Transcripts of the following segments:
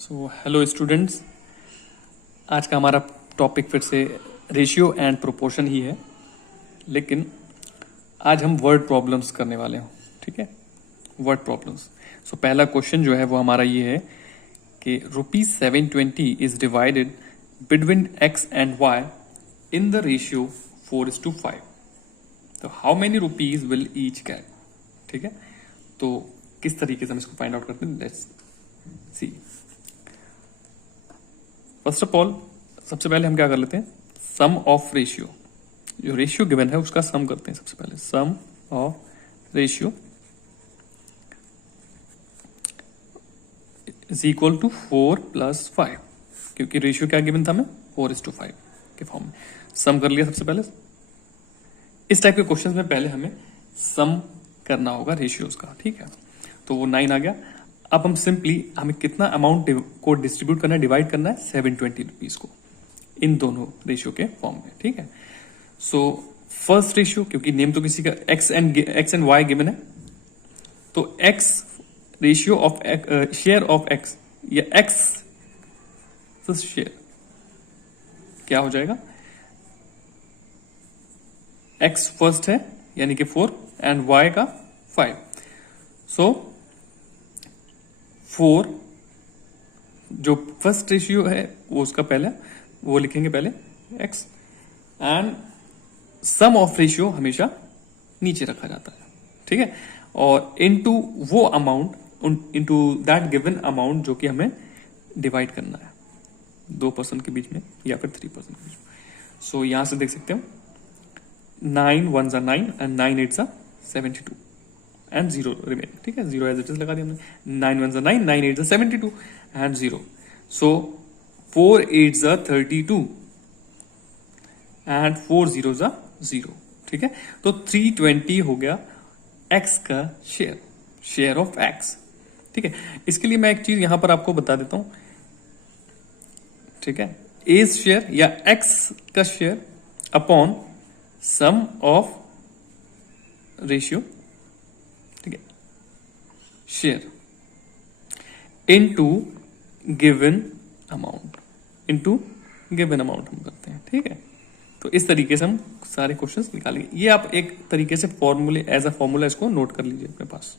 Hello students, आज का हमारा टॉपिक फिर से रेशियो एंड प्रोपोर्शन ही है, लेकिन आज हम वर्ड प्रॉब्लम्स करने वाले हैं। ठीक है, वर्ड प्रॉब्लम्स। पहला क्वेश्चन जो है वो हमारा ये है कि ₹720 is divided between x and y in the ratio 4:5। तो how many rupees will each get. ठीक है, तो किस तरीके से हम इसको फाइंड आउट करते हैं, let's see. First of all, सबसे पहले हम क्या कर लेते हैं, सम ऑफ रेशियो। जो रेशियो गिवन है उसका सम करते हैं। सबसे पहले sum of ratio is equal to 4 + 5, क्योंकि रेशियो क्या गिवन था हमें, 4:5 के फॉर्म में। सम कर लिया सबसे पहले। इस टाइप के क्वेश्चंस में पहले हमें सम करना होगा रेशियोज का। ठीक है, तो वो 9 आ गया। अब हम सिंपली हमें कितना अमाउंट को डिस्ट्रीब्यूट करना है, डिवाइड करना है 720 रुपीज को इन दोनों रेशियो के फॉर्म में। ठीक है, सो फर्स्ट रेशियो, क्योंकि नेम तो किसी का एक्स एंड वाई गिवन है, तो x ratio of share of x या एक्स शेयर क्या हो जाएगा, एक्स फर्स्ट है यानी कि 4 एंड वाई का 5। सो 4 जो फर्स्ट रेशियो है वो उसका पहले वो लिखेंगे पहले x, and sum of ratio हमेशा नीचे रखा जाता है। ठीक है, और इनटू वो amount, into that given amount जो कि हमें डिवाइड करना है 2% के बीच में या फिर 3% के बीच में। सो यहां से देख सकते हो 9 1s are 9 and 9 8s are 72 and 0 remain. ठीक है, 0 एज इट इज लगा दिया हमने। 9 1s are 9, 9 8s are 72 and 0। So 4 8s are 32 and 4 0s are 0। ठीक है, तो 320 हो गया x का शेयर ऑफ x। ठीक है, इसके लिए मैं एक चीज यहां पर आपको बता देता हूं। ठीक है, a शेयर या x का share upon sum of ratio, ठीक है, share into given amount, into given amount हम करते हैं। ठीक है, तो इस तरीके से हम सारे क्वेश्चंस निकालेंगे। ये आप एक तरीके से फॉर्मूले एज अ फॉर्मूला इसको नोट कर लीजिए अपने पास।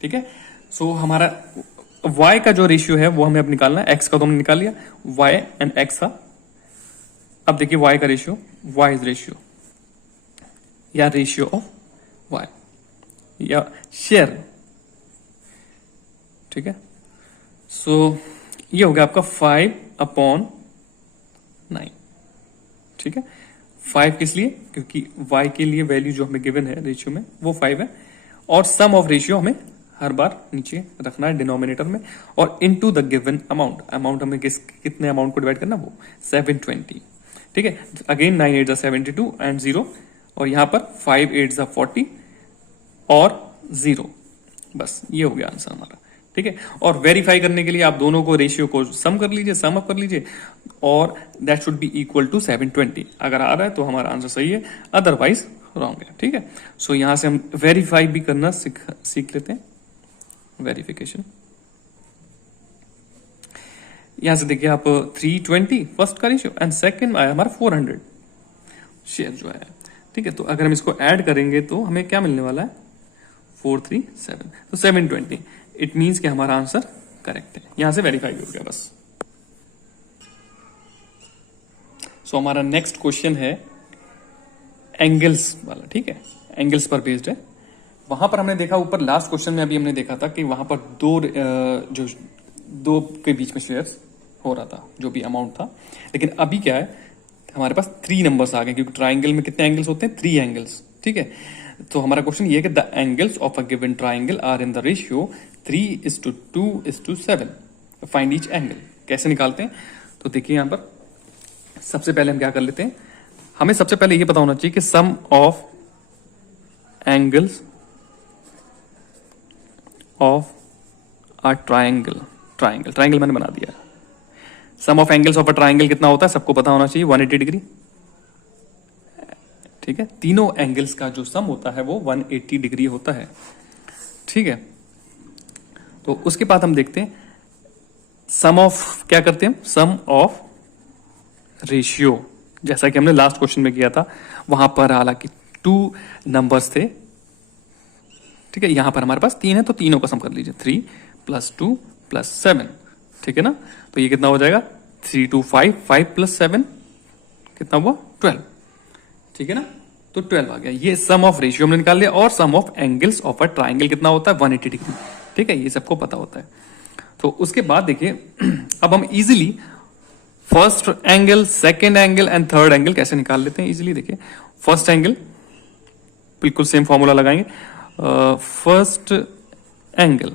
ठीक है, सो हमारा y का जो रेशियो है वो हमें अब निकालना है। x का तो हमने निकाल लिया, y एंड x का। अब देखिए y का रेशियो, y इज रेशियो या रेशियो ऑफ y या शेयर। ठीक है, सो ये हो गया आपका 5/9। ठीक है, 5 किस लिए, क्योंकि y के लिए वैल्यू जो हमें गिवन है रेशियो में वो 5 है, और सम ऑफ रेशियो हमें हर बार नीचे रखना है डिनोमिनेटर में, और इनटू द गिवन अमाउंट हमें कितने अमाउंट को डिवाइड करना, वो 720। ठीक है, अगेन 9 8s are 72 एंड 0, और यहां पर 5 8s are 40 और 0। बस ये हो गया आंसर हमारा। ठीक है, और वेरीफाई करने के लिए आप दोनों को रेशियो को सम कर लीजिए, सम अप कर लीजिए, और that should be equal to 720। अगर आ रहा है तो हमारा आंसर सही है, अदरवाइज रॉन्ग है। ठीक है, सो यहां से हम वेरीफाई भी करना सीख लेते हैं। वेरिफिकेशन यहां से देखिए आप 320 फर्स्ट का रेशियो एंड सेकंड आया हमारा 400 शेयर जो है। ठीक है, तो अगर हम इसको ऐड करेंगे तो हमें क्या मिलने वाला है, 437, तो 720। इट मींस कि हमारा आंसर करेक्ट है। यहां से वेरीफाई हो गया बस। सो हमारा नेक्स्ट क्वेश्चन है एंगल्स वाला। ठीक है, एंगल्स पर बेस्ड है। वहां पर हमने देखा ऊपर लास्ट क्वेश्चन में अभी हमने देखा था कि वहां पर दो के बीच में शेयर्स हो रहा था, जो भी अमाउंट था। लेकिन अभी क्या है, हमारे पास 3 नंबर्स आ गए, क्योंकि ट्राइंगल में कितने एंगल्स होते हैं, 3 एंगल्स। ठीक है, तो हमारा क्वेश्चन ये है कि the angles of a given triangle are in the ratio 3:2:7, find each angle. कैसे निकालते हैं, तो देखिए यहां पर सबसे पहले हम क्या कर लेते हैं, हमें सबसे पहले ये पता होना चाहिए कि sum of angles of a triangle मैंने बना दिया। Sum of angles of a triangle कितना होता है, सबको पता होना चाहिए, 180 डिग्री। ठीक है, तीनों एंगल्स का जो सम होता है वो 180 डिग्री होता है। ठीक है, तो उसके बाद हम देखते हैं सम ऑफ क्या करते हैं, सम ऑफ रेशियो, जैसा कि हमने लास्ट क्वेश्चन में किया था, वहां पर हालांकि 2 नंबर्स थे, ठीक है, यहां पर हमारे पास 3 है तो तीनों का सम कर लीजिए, 3 + 2 + 7, ठीक है ना। तो ये कितना हो जाएगा, 3 2 5, 5 + 7 कितना हुआ, 12, ठीक है ना। तो 12 आ गया, ये सम ऑफ रेशियो हमने निकाल लिया। और sum of angles of a triangle कितना होता है, 180 डिग्री, ठीक है, ये सबको पता होता है। तो उसके बाद देखिए अब हम easily first angle, second angle and third angle कैसे निकाल लेते हैं इजीली। देखिए फर्स्ट एंगल, बिल्कुल सेम फॉर्मूला लगाएंगे। फर्स्ट एंगल,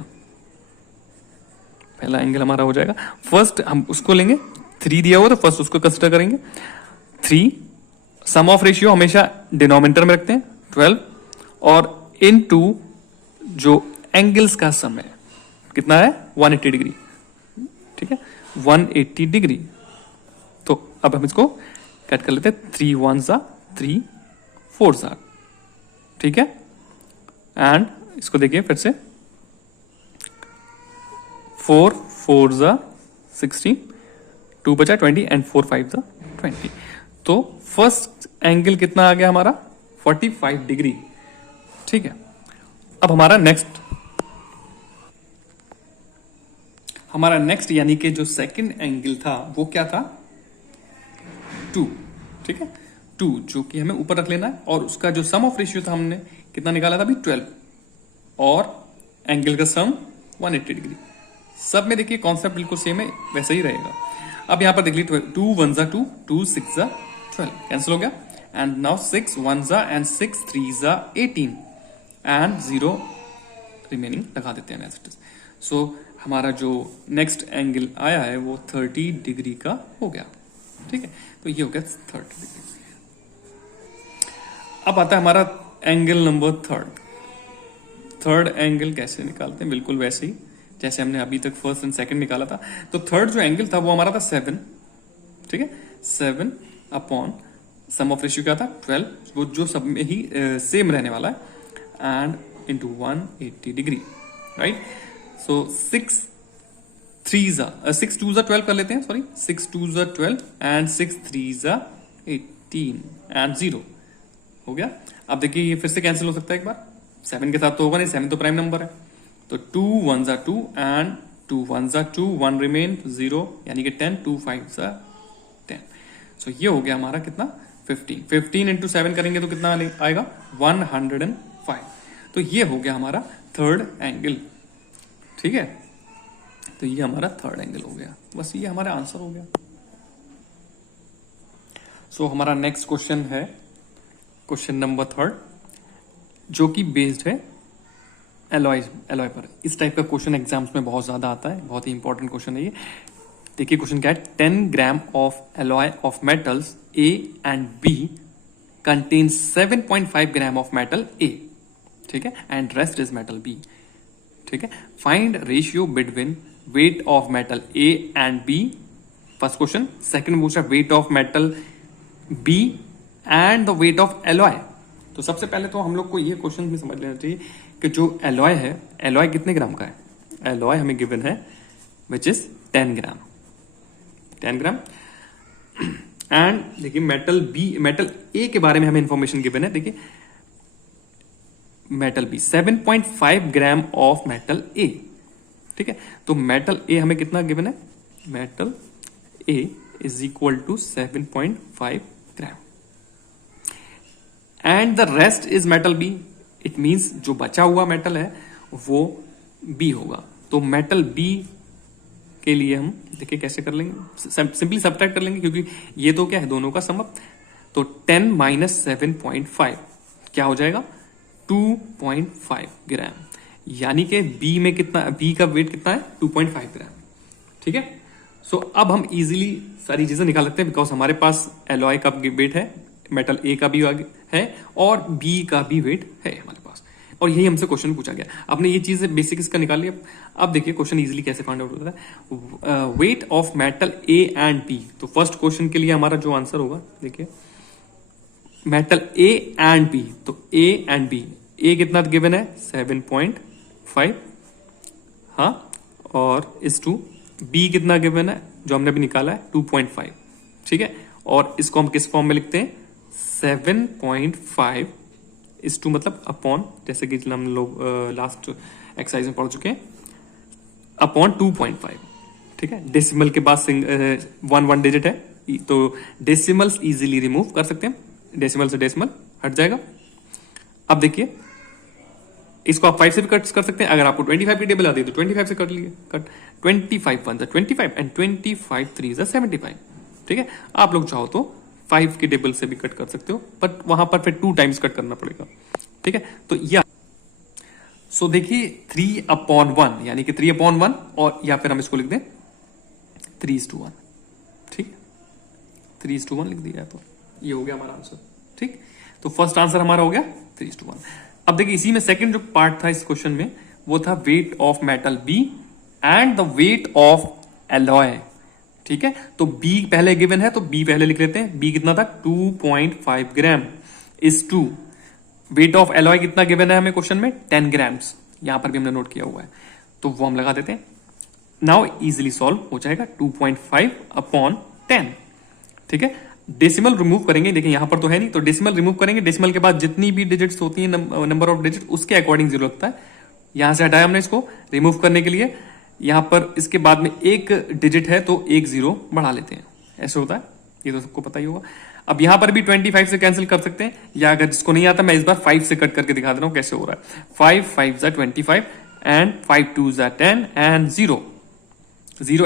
पहला एंगल हमारा हो जाएगा, फर्स्ट हम उसको लेंगे, 3 दिया हुआ तो फर्स्ट उसको कंसिडर करेंगे, 3, सम ऑफ रेशियो हमेशा डिनोमिनेटर में रखते हैं 12, और इनटू जो एंगल्स का सम है कितना है, 180 डिग्री, ठीक है, 180 डिग्री। तो अब हम इसको कट कर लेते हैं, 3 1 3 4, ठीक है। एंड इसको देखिए फिर से, 4 4 16, 2 बचा 20 एंड 4 5 20। तो फर्स्ट एंगल कितना आ गया हमारा, 45 डिग्री, ठीक है। अब हमारा नेक्स्ट यानी कि जो सेकंड एंगल था वो क्या था, 2, ठीक है, 2 जो कि हमें ऊपर रख लेना है, और उसका जो सम ऑफ रेशियो था हमने कितना निकाला था अभी, 12, और एंगल का सम 180 डिग्री। सब में देखिए कॉन्सेप्ट बिल्कुल सेम है, वैसा ही रहेगा। अब यहां पर देख लीजिए, 2 1 2, 2 6 12, कैंसिल हो गया, and now 6 1 and 6 3 18, and 0 remaining लगा देते हैं एज इट इज। सो हमारा जो नेक्स्ट एंगल आया है वो 30 डिग्री का हो गया, ठीक है। तो ये हो गया 30 डिग्री। अब आता है हमारा एंगल नंबर थर्ड एंगल कैसे निकालते हैं, बिल्कुल वैसे ही जैसे हमने अभी तक फर्स्ट एंड सेकंड निकाला था। तो थर्ड जो एंगल था वो हमारा था 7, ठीक है, 7 अपॉन सम ऑफ रेशियो क्या था 12, वो जो सब में ही सेम रहने वाला है, एंड इंटू 180 डिग्री, राइट। सो 6 2 12 कर लेते हैं, सॉरी 6 2 12 एंड 6 3 18 एंड 0 हो गया। अब देखिए ये फिर से कैंसिल हो सकता है एक बार, 7 के साथ तो होगा नहीं, 7 तो प्राइम नंबर है। तो 2 1 2 एंड 2 1 2, 1 रिमेन 0, यानी कि 10, 2 5 10। सो ये हो गया हमारा कितना, 15 इंटू 7 करेंगे तो कितना आएगा, 105। तो ये हो गया हमारा थर्ड एंगल, ठीक है। तो ये हमारा थर्ड एंगल हो गया, बस ये हमारा आंसर हो गया। सो हमारा नेक्स्ट क्वेश्चन है क्वेश्चन नंबर 3, जो कि बेस्ड है एलॉय पर। इस टाइप का क्वेश्चन एग्जाम्स में बहुत ज्यादा आता है, बहुत ही इंपॉर्टेंट क्वेश्चन है ये। देखिए क्वेश्चन क्या है, 10 gram of alloy of metals A and B contains 7.5 gram of metal A, ठीक है, and rest is metal B, ठीक है। Find ratio between weight of metal A and B, first question. Second पूछा weight of metal B and the weight of alloy. तो सबसे पहले तो हम लोग को ये क्वेश्चन भी समझ लेना चाहिए कि जो एलॉय है, एलॉय कितने ग्राम का है, एलॉय हमें गिवन है which is 10 gram, 10 gram. And देखिए मेटल ए के बारे में हमें इंफॉर्मेशन गिवन है, देखिए metal B 7.5 gram of metal A, ठीक है। तो मेटल ए हमें कितना गिवन है, metal A is equal to 7.5 gram, and the rest is metal B. It means जो बचा हुआ मेटल है वो बी होगा। तो मेटल बी के लिए हम देखिए कैसे कर लेंगे, सिंपली सब्ट्रैक्ट कर लेंगे, क्योंकि ये तो क्या है, दोनों का सम अप। तो 10 माइनस 7.5 क्या हो जाएगा, 2.5 ग्राम, यानी कि बी में कितना, बी का वेट कितना है, 2.5 ग्राम, ठीक है। सो अब हम इजीली सारी चीजें निकाल सकते हैं, बिकॉज हमारे पास एलॉय का वेट है, मेटल ए का भी है, और बी का भी वेट है हमारे पास, और यही हमसे क्वेश्चन पूछा गया। आपने ये चीज बेसिक इसका निकाल लिया। अब देखिए क्वेश्चन इजीली कैसे फाइंड आउट होता है, weight of metal A and B. तो फर्स्ट क्वेश्चन के लिए हमारा जो आंसर होगा, देखिए मेटल ए एंड बी, तो ए एंड बी, ए कितना गिवन है 7.5, हाँ, और इस टू बी कितना गिवन है जो हमने अभी निकाला है 2.5, ठीक है। और इसको हम किस फॉर्म में लिखते हैं 7.5 इस टू मतलब अपॉन, जैसे कि हम लोग लास्ट एक्सरसाइज में पढ़ चुके हैं, अपॉन 2.5, ठीक है। डेसिमल के बाद वन डिजिट है तो डेसिमल्स इजीली रिमूव कर सकते हैं, डेसिमल से डेसिमल हट जाएगा। अब देखिए इसको आप 5 से भी कट कर सकते हैं, अगर आपको 25 की टेबल आती है तो 25 से कट लिए कट, 25 1 25 एंड 25 3 75, ठीक है। आप लोग चाहो तो 5 की टेबल से भी कट कर सकते हो, बट वहां पर फिर 2 टाइम्स कट करना पड़ेगा, ठीक है। तो या सो देखिए 3/1 यानी कि 3/1, और या फिर हम इसको लिख दें 3:1, ठीक है। 3:1 लिख दिया तो ये हो गया हमारा आंसर, ठीक। तो फर्स्ट आंसर हमारा हो गया 3:1। अब देखिए इसी में सेकंड जो पार्ट था इस क्वेश्चन में वो था weight of metal B and the weight of alloy, ठीक है। तो बी पहले गिवन है तो बी पहले लिख लेते हैं। बी कितना था 2.5 gram is to weight of alloy कितना गिवन है हमें क्वेश्चन में 10 ग्राम्स, यहां पर भी हमने नोट किया हुआ है तो वो हम लगा देते हैं। नाउ इजिली सॉल्व हो जाएगा 2.5/10, ठीक है। डेसिमल रिमूव करेंगे, देखिए यहां पर तो है नहीं तो डेसिमल रिमूव करेंगे, डेसिमल के बाद जितनी भी डिजिट्स होती है नंबर ऑफ डिजिट उसके अकॉर्डिंग जीरो लगता है। यहां से हटाया हमने इसको रिमूव करने के लिए, यहां पर इसके बाद में एक डिजिट है तो एक जीरो बढ़ा लेते हैं, ऐसे होता है, ये तो सबको पता ही होगा। अब यहां पर भी 25 से कैंसिल कर सकते हैं, या अगर जिसको नहीं आता मैं इस बार 5 से कट करके दिखा दे रहा हूं कैसे हो रहा है। 5 5 25 and 5 2 10 and 0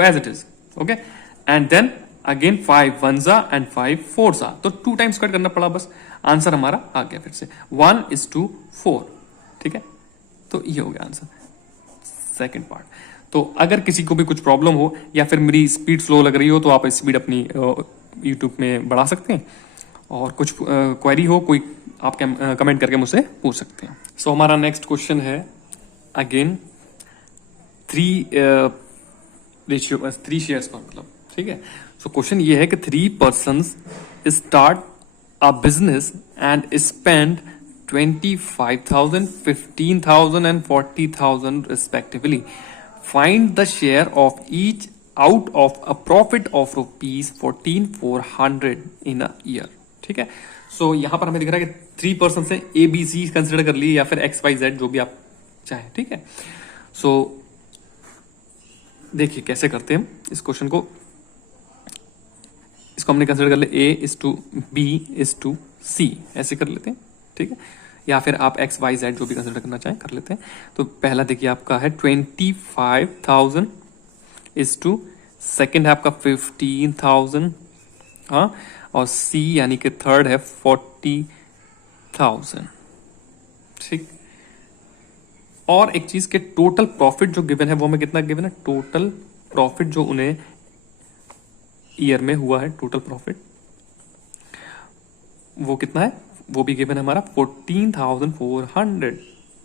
as it is, okay. And then again 5 1 and 5 4 तो 2 टाइम्स कट करना पड़ा, बस आंसर हमारा आ गया फिर से 1:4, ठीक है। तो ये हो गया आंसर सेकंड पार्ट। तो अगर किसी को भी कुछ प्रॉब्लम हो या फिर मेरी स्पीड स्लो लग रही हो तो आप स्पीड अपनी यूट्यूब में बढ़ा सकते हैं, और कुछ क्वेरी हो कोई आप कमेंट करके मुझसे पूछ सकते हैं। सो हमारा नेक्स्ट क्वेश्चन है अगेन 3 शेयर्स पर, मतलब, ठीक है। सो क्वेश्चन ये है कि 3 persons start a business and spend 25,000, 15,000 and 40,000 respectively. Find the share of each out of a profit of rupees 14,400 in a year. ठीक है। सो यहां पर हमें दिख रहा है कि 3 पर्सन से ए बी सी कंसिडर कर लिए या फिर एक्स वाई जेड जो भी आप चाहें, ठीक है। सो देखिए कैसे करते हैं इस क्वेश्चन को, इसको हमने कंसिडर कर लिया A is to B is to C, ऐसे कर लेते हैं, ठीक है। या फिर आप एक्स वाई जेड जो भी कंसिडर करना चाहें कर लेते हैं। तो पहला देखिए आपका है 25,000 इज टू, सेकेंड है आपका 15,000, हाँ, और सी यानी कि थर्ड है 40,000, ठीक। और एक चीज के टोटल प्रॉफिट जो गिवन है वो हमें कितना गिवन है, टोटल प्रॉफिट जो उन्हें ईयर में हुआ है, टोटल प्रॉफिट वो कितना है, वो भी गिवन है हमारा 14,400,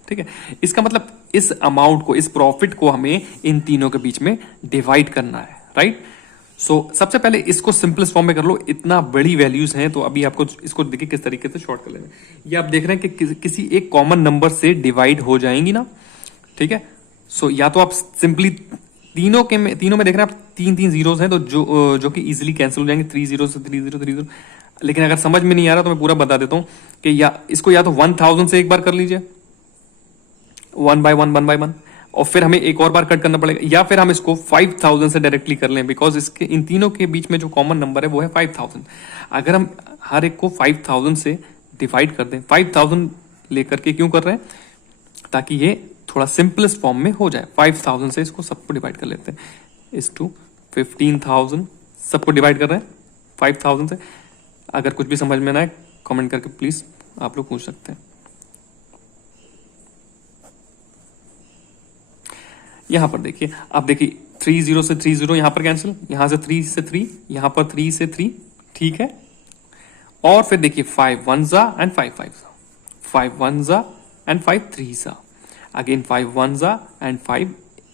ठीक है। इसका मतलब इस अमाउंट को, इस प्रॉफिट को हमें इन तीनों के बीच में डिवाइड करना है, राइट। सो सबसे पहले इसको सिंपलेस्ट फॉर्म में कर लो, इतना बड़ी वैल्यूज हैं तो अभी आपको इसको देखिए किस तरीके से शॉर्ट कर लेना। ये आप देख रहे हैं कि किसी एक कॉमन नंबर से डिवाइड हो जाएंगी ना, ठीक है। सो या तो आप सिंपली तीनों में देख रहे हैं आप 3 जीरोस हैं तो जो कि इजीली कैंसिल हो जाएंगे, 3 जीरो से 3 0। लेकिन अगर समझ में नहीं आ रहा तो मैं पूरा बता देता हूं कि या इसको या तो 1,000 से एक बार कर लीजिए 1 by 1 और फिर हमें एक और बार कट करना पड़ेगा, या फिर हम इसको 5,000 से डायरेक्टली कर लें, बिकॉज इसके इन तीनों के बीच में जो कॉमन नंबर है वो है 5,000। अगर हम हर एक को 5,000 से डिवाइड कर दें, 5,000 लेकर के क्यों कर रहे हैं, ताकि ये थोड़ा सिंपलेस्ट फॉर्म में हो जाए। 5,000 से इसको सबको डिवाइड कर लेते हैं, इस टू 15,000 सबको डिवाइड कर रहे हैं 5,000 से। अगर कुछ भी समझ में ना आए कमेंट करके प्लीज आप लोग पूछ सकते हैं। यहां पर देखिए, आप देखिए 30 से 30 यहां पर कैंसिल, यहां से 3 से 3, यहां पर 3 से 3, ठीक है। और फिर देखिए 5 1 एंड 5 5 5 1 एंड 5 3 अगेन 5 1 एंड 5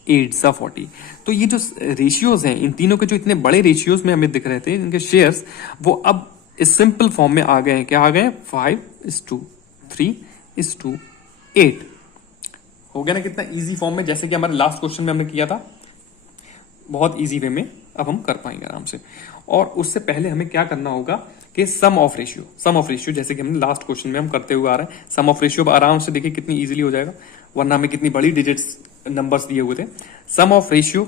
8 40। तो ये जो रेशियोज हैं इन तीनों के, जो इतने बड़े रेशियोज में हमें दिख रहे थे इनके शेयर्स, वो अब इस सिंपल फॉर्म में आ गए हैं। क्या आ गए, 5:3:8 हो गया ना, कितना इजी फॉर्म में, जैसे कि हमारे लास्ट क्वेश्चन में हमने किया था बहुत इजी वे में अब हम कर पाएंगे आराम से। और उससे पहले हमें क्या करना होगा कि सम ऑफ रेशियो जैसे कि हमने लास्ट क्वेश्चन में हम करते हुए आ रहे हैं, सम ऑफ रेशियो आराम से देखिए कितनी इजीली हो जाएगा, वरना हमें कितनी बड़ी डिजिट्स नंबर्स दिए हुए थे। सम ऑफ रेशियो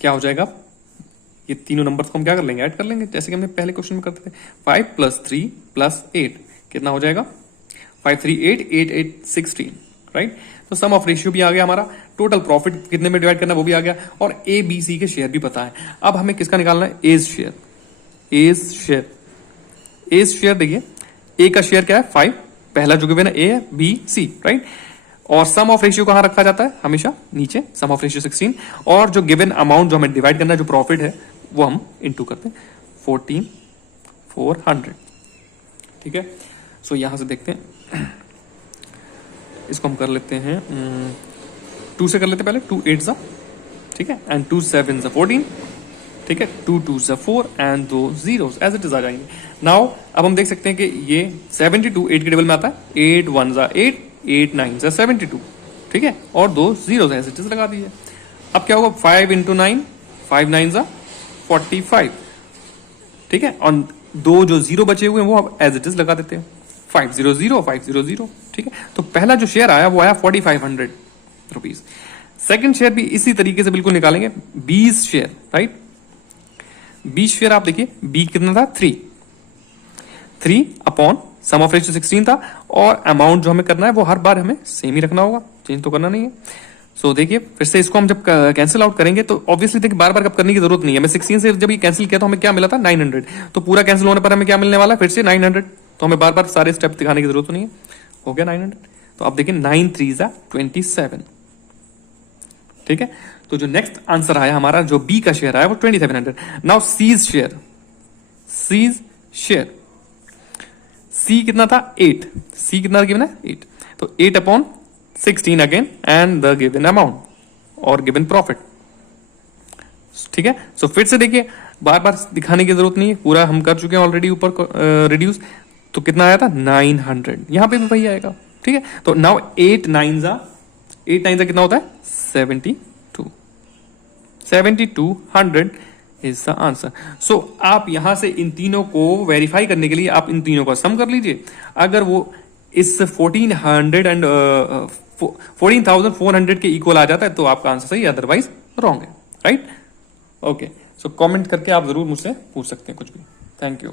क्या हो जाएगा, ये तीनों नंबर्स को हम क्या कर लेंगे, ऐड कर लेंगे, जैसे कि हमने पहले क्वेश्चन में करते थे। 5 + 3 + 8 कितना हो जाएगा, 5 3 8 8 8 16, राइट। तो सम ऑफ रेशियो भी आ गया हमारा, टोटल प्रॉफिट कितने में डिवाइड करना वो भी आ गया, और ए बी सी के शेयर भी पता है। अब हमें किसका निकालना है, एज शेयर। एज शेयर देखिए, ए का शेयर क्या है 5, पहला जो गिवन है ए है, बी सी, राइट। और सम ऑफ रेशियो कहां रखा जाता है, हमेशा नीचे, सम ऑफ रेशियो 16, और जो गिवन अमाउंट जो हमें डिवाइड करना है, जो प्रॉफिट है वो हम इनटू करते हैं 14,400, ठीक है। सो यहां से देखते हैं, इसको हम कर लेते हैं 2 से कर लेते हैं पहले, 2 8 सा, ठीक है, एंड 2 7 सा 14, ठीक है, 2 2 सा 4 and 2 zeros as it is आ जाएंगे। नाउ अब हम देख सकते हैं कि ये 72 8 के टेबल में आता है, 8 1 सा 8 8 9 सा 72, ठीक है, और 2 zeros एज इट इज लगा दीजिए। अब क्या होगा, 5 × 9 5 9 सा 45, ठीक है, और 2 जो जीरो बचे हुए हैं वो अब एज इट इज लगा देते हैं, 500 500, ठीक है। तो पहला जो शेयर आया वो आया 4500 रुपीज। सेकंड शेयर भी इसी तरीके से बिल्कुल निकालेंगे, 20 शेयर, राइट। 20 शेयर आप देखिए, बी कितना था 3 अपॉन सम ऑफ रेशियो 16 था, और अमाउंट जो हमें करना है वो हर बार हमें सेम ही रखना होगा, चेंज तो करना नहीं है। सो देखिए फिर से इसको हम जब कैंसिल आउट करेंगे तो ऑब्वियसली देखिए बार बार कब करने की जरूरत नहीं है। हमें 16 से जब ये कैंसिल किया तो हमें क्या मिला था 900, तो पूरा कैंसिल होने पर हमें क्या मिलने वाला है, फिर से 900, तो हमें बार बार सारे स्टेप दिखाने की जरूरत नहीं है, हो गया 900। तो आप देखिए 9 3 सा 27, ठीक है। तो जो नेक्स्ट आंसर आया हमारा, जो बी का शेयर आया वो 2700। नाउ सीज शेयर, सी कितना था 8, सी कितना गिवन है 8, तो 8 upon 16 again and the given amount और गिवन प्रॉफिट, ठीक है। सो फिर से देखिए बार बार दिखाने की जरूरत नहीं है, पूरा हम कर चुके हैं ऑलरेडी ऊपर रिड्यूस। तो कितना आया था 900, यहां पे भी वही आएगा, ठीक है। तो नाउ 8 9 सा कितना होता है 7200 इज द आंसर। सो आप यहां से इन तीनों को वेरीफाई करने के लिए आप इन तीनों का सम कर लीजिए, अगर वो इस 14,400 के इक्वल आ जाता है तो आपका आंसर सही, अदरवाइज रॉन्ग है, राइट। ओके, सो कमेंट करके आप जरूर मुझसे पूछ सकते हैं कुछ भी। Thank you.